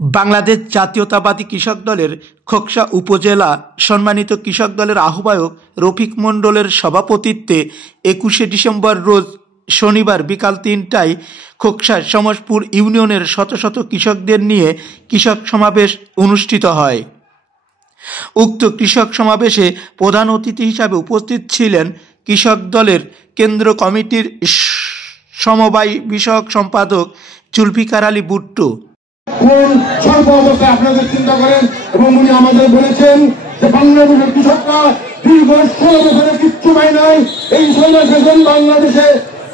বাংলাদেশ জাতীয়তাবাদী কৃষক দলের খোকসা উপজেলা সম্মানিত কৃষক দলের আহ্বায়ক রফিক মণ্ডলের সভাপতিত্বে ২১শে ডিসেম্বর রোজ শনিবার বিকাল ৩টায় খোকসা সমসপুর ইউনিয়নের শত শত কৃষকদের নিয়ে কৃষক সমাবেশ অনুষ্ঠিত হয়। উক্ত কৃষক সমাবেশে প্রধান অতিথি হিসাবে উপস্থিত ছিলেন কৃষক দলের কেন্দ্র কমিটির সমবায় বিষয়ক সম্পাদক জুলফিকার আলী ভুট্টো। স্বল্প অবস্থায় আপনাদের চিন্তা করেন এবং উনি আমাদের বলেছেন যে বাংলাদেশের কৃষকরা দীর্ঘ 16 বছরে কিচ্ছু পায় নাই। এই 16 বছর বাংলাদেশে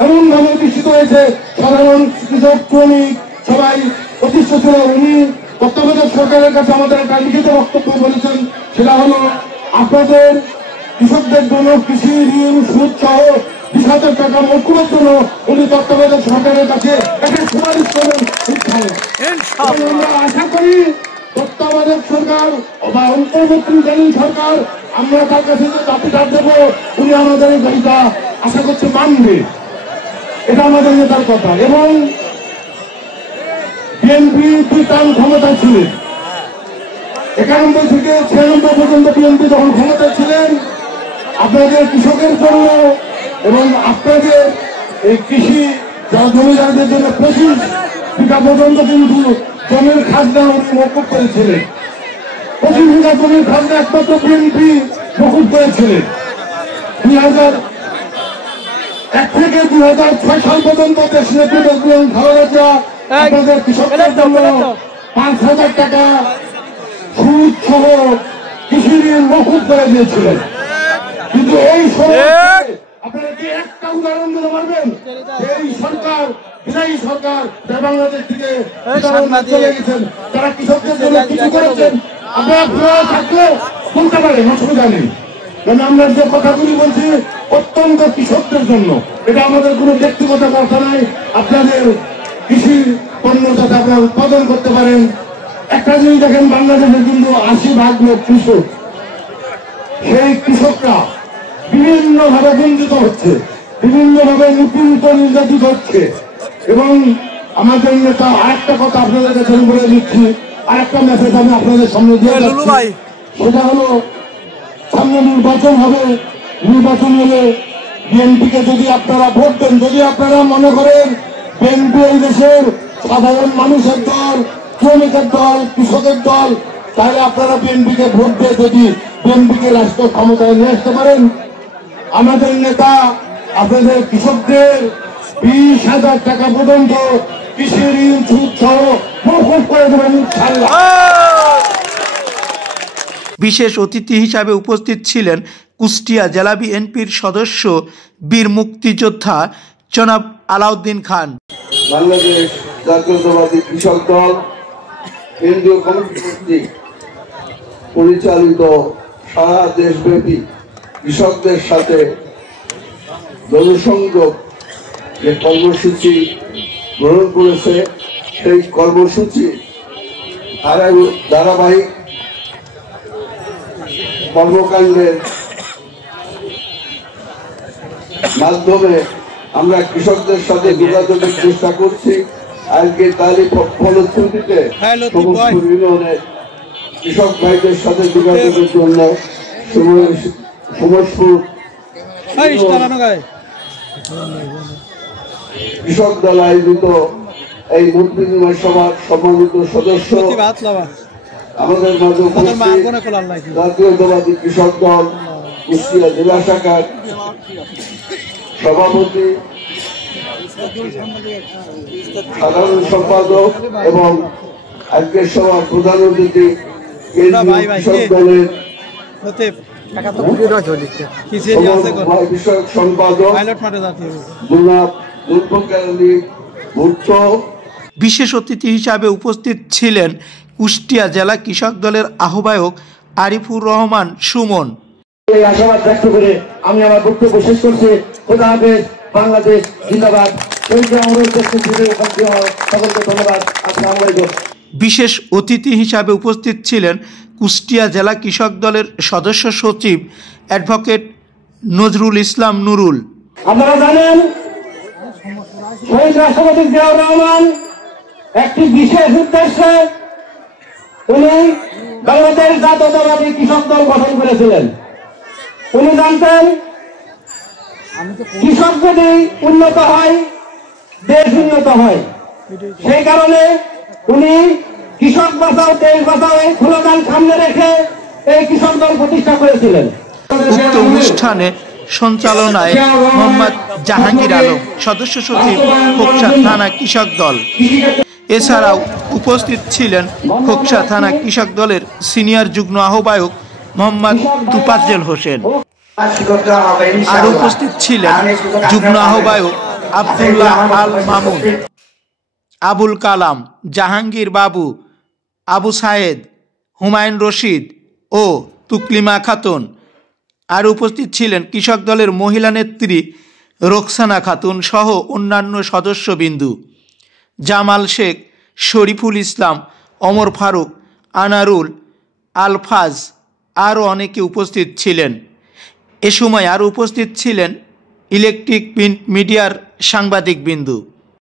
এমন ভাবে বিকশিত হয়েছে, সাধারণ কৃষক শ্রমিক সবাই প্রতিষ্ঠ ছিল। উনি তত্ত্বাবধায়ক সরকারের কাছে আমাদের একটা লিখিত বক্তব্য বলেছেন, সেটা হলো আপনাদের কৃষকদের জন্য কৃষি ঋণ সুদ সহ 20,000 টাকা মৌকুবের জন্য উনি তত্ত্বাবধায়ক সরকারের কাছে একটা সুপারিশ করবেন। আমরা আশা করি তত্ত্বাবধায়ক সরকার বা অন্তর্বর্তীকালীন সরকার আমরা তার কাছে যে দাবিটা দেবো উনি আমাদের এই দাবিটা আশা করছে মানবে, এটা আমাদের নেতার কথা। এবং বিএনপি 2 টার্ম ক্ষমতা ছিলেন, 91 থেকে 96 পর্যন্ত বিএনপি যখন ক্ষমতা ছিলেন, আপনাদের কৃষকের জন্য এবং আপনাদের এই কৃষি জমিদারদের জন্য 25 বিঘা পর্যন্ত কিন্তু জমির খাজনা উনি মকুব করেছিলেন। 25 বিঘা জমির খাজনা একমাত্র বিএনপি মকুব করেছিলেন। 2001 থেকে 2006 সাল পর্যন্ত দেশ নেতৃত্ব খালেদা জিয়া আপনাদের কৃষকদের জন্য 5,000 টাকা সুদ সহ কৃষি ঋণ মকুব করে দিয়েছিলেন। কিন্তু এই সময় আপনারা কি একটা উদাহরণ দিতে পারবেন? এই সরকার বিদায়ী সরকার বাংলাদেশ থেকে চলে গেছেন, তারা কৃষকদের জন্য কিছু করেছেন? আপনারা থাকলে বলতে পারেন, অসুবিধা নেই। কারণ আমরা যে কথাগুলি বলছি অত্যন্ত কৃষকদের জন্য, এটা আমাদের কোনো ব্যক্তিগত কথা নাই। আপনাদের কৃষি পণ্য যাতে আপনারা উৎপাদন করতে পারেন। একটা জিনিস দেখেন, বাংলাদেশে কিন্তু 80% লোক কৃষক। সেই কৃষকরা বিভিন্ন ভাবে বঞ্চিত হচ্ছে, বিভিন্ন ভাবে নিপীড়িত নির্যাতিত হচ্ছে। এবং আমাদের নেতা আরেকটা কথা আপনাদের কাছে বলে দিচ্ছি, আরেকটা মেসেজ আমি আপনাদের সামনে দিয়ে যাচ্ছি, সেটা হলো সামনে নির্বাচন হবে। নির্বাচন হলে বিএনপিকে যদি আপনারা ভোট দেন, যদি আপনারা মনে করেন বিএনপি এই দেশের সাধারণ মানুষের দল, শ্রমিকের দল, কৃষকের দল, তাহলে আপনারা বিএনপিকে ভোট দিয়ে যদি বিএনপিকে রাষ্ট্র ক্ষমতায় নিয়ে আসতে পারেন, আমাদের নেতা আপনাদের কৃষকদের 20,000 টাকা পর্যন্ত কৃষি ঋণ সুদ সহ মকুব করে দেবেন ইনশাআল্লাহ। বিশেষ অতিথি হিসাবে উপস্থিত ছিলেন কুষ্টিয়া জেলা বিএনপির সদস্য বীর মুক্তিযোদ্ধা জনাব আলাউদ্দিন খান। বাংলাদেশ জাতীয়তাবাদী কৃষক দল কেন্দ্রীয় কমিটি কর্তৃক পরিচালিত সারা দেশব্যাপী কৃষকদের সাথে জনসংযোগ যে কর্মসূচি গ্রহণ করেছে, সেই কর্মসূচি ধারাবাহিক কর্মকাণ্ডের মাধ্যমে আমরা কৃষকদের সাথে যোগাযোগের চেষ্টা করছি। আজকে তারই ফলশ্রুতিতে সমস্ত ইউনিয়নের কৃষক ভাইদের সাথে যোগাযোগের জন্য সমসপুর কৃষক দল আয়োজিত এই মত বিনিময় সভার সম্মানিত সদস্য আমাদের মাঝে জাতীয়তাবাদী কৃষক দল কুষ্টিয়া জেলা শাখার সভাপতি, সাধারণ সম্পাদক এবং আজকের সভার প্রধান অতিথি কেন্দ্রীয় কৃষক দলের বিষয়ক সম্পাদক জনাব জুলফিকার আলী ভুট্টো। বিশেষ অতিথি হিসাবে উপস্থিত ছিলেন কুষ্টিয়া জেলা কৃষক দলের আহ্বায়ক আরিফুর রহমান সুমন। এই আশাবাদ ব্যক্ত করে আমি আমার বক্তব্য শেষ করছি। খোদা হাফেজ, বাংলাদেশ জিন্দাবাদ। সকলকে ধন্যবাদ। আসসালামু আলাইকুম। বিশেষ অতিথি হিসাবে উপস্থিত ছিলেন কুষ্টিয়া জেলা কৃষক দলের সদস্য সচিব অ্যাডভোকেট নজরুল ইসলাম নুরুল। আপনারা জানেন শহীদ রাষ্ট্রপতি জিয়াউর রহমান একটি বিশেষ উদ্দেশ্যে উনি বাংলাদেশ জাতীয়তাবাদী কৃষক দল গঠন করেছিলেন। উনি জানতেন কৃষক যদি উন্নত হয় দেশ উন্নত হয়, সেই কারণে উনি কৃষক বাঁচাও দেশ বাঁচাও এই স্লোগান সামনে রেখে এই কৃষক দল প্রতিষ্ঠা করেছিলেন। উক্ত অনুষ্ঠানে সঞ্চালনায় মোহাম্মদ জাহাঙ্গীর আলম, সদস্য সচিব, খোকসা থানা কৃষক দল। এছাড়াও উপস্থিত ছিলেন খোকসা থানা কৃষক দলের সিনিয়র যুগ্ম আহ্বায়ক মোহাম্মদ তুফাজ্জল হোসেন। আর উপস্থিত ছিলেন যুগ্ম আহ্বায়ক আব্দুল্লাহ আল মামুন, আবুল কালাম, জাহাঙ্গীর বাবু, আবু সায়েদ, হুমায়ুন রশিদ ও তুকলিমা খাতুন। আর উপস্থিত ছিলেন কৃষক দলের মহিলা নেত্রী রোকসানা খাতুন সহ অন্যান্য সদস্যবিন্দু, জামাল শেখ, শরীফুল ইসলাম, ওমর ফারুক, আনারুল, আলফাজ আরও অনেকে উপস্থিত ছিলেন। এ সময় আরও উপস্থিত ছিলেন ইলেকট্রিক প্রিন্ট মিডিয়ার সাংবাদিকবিন্দু।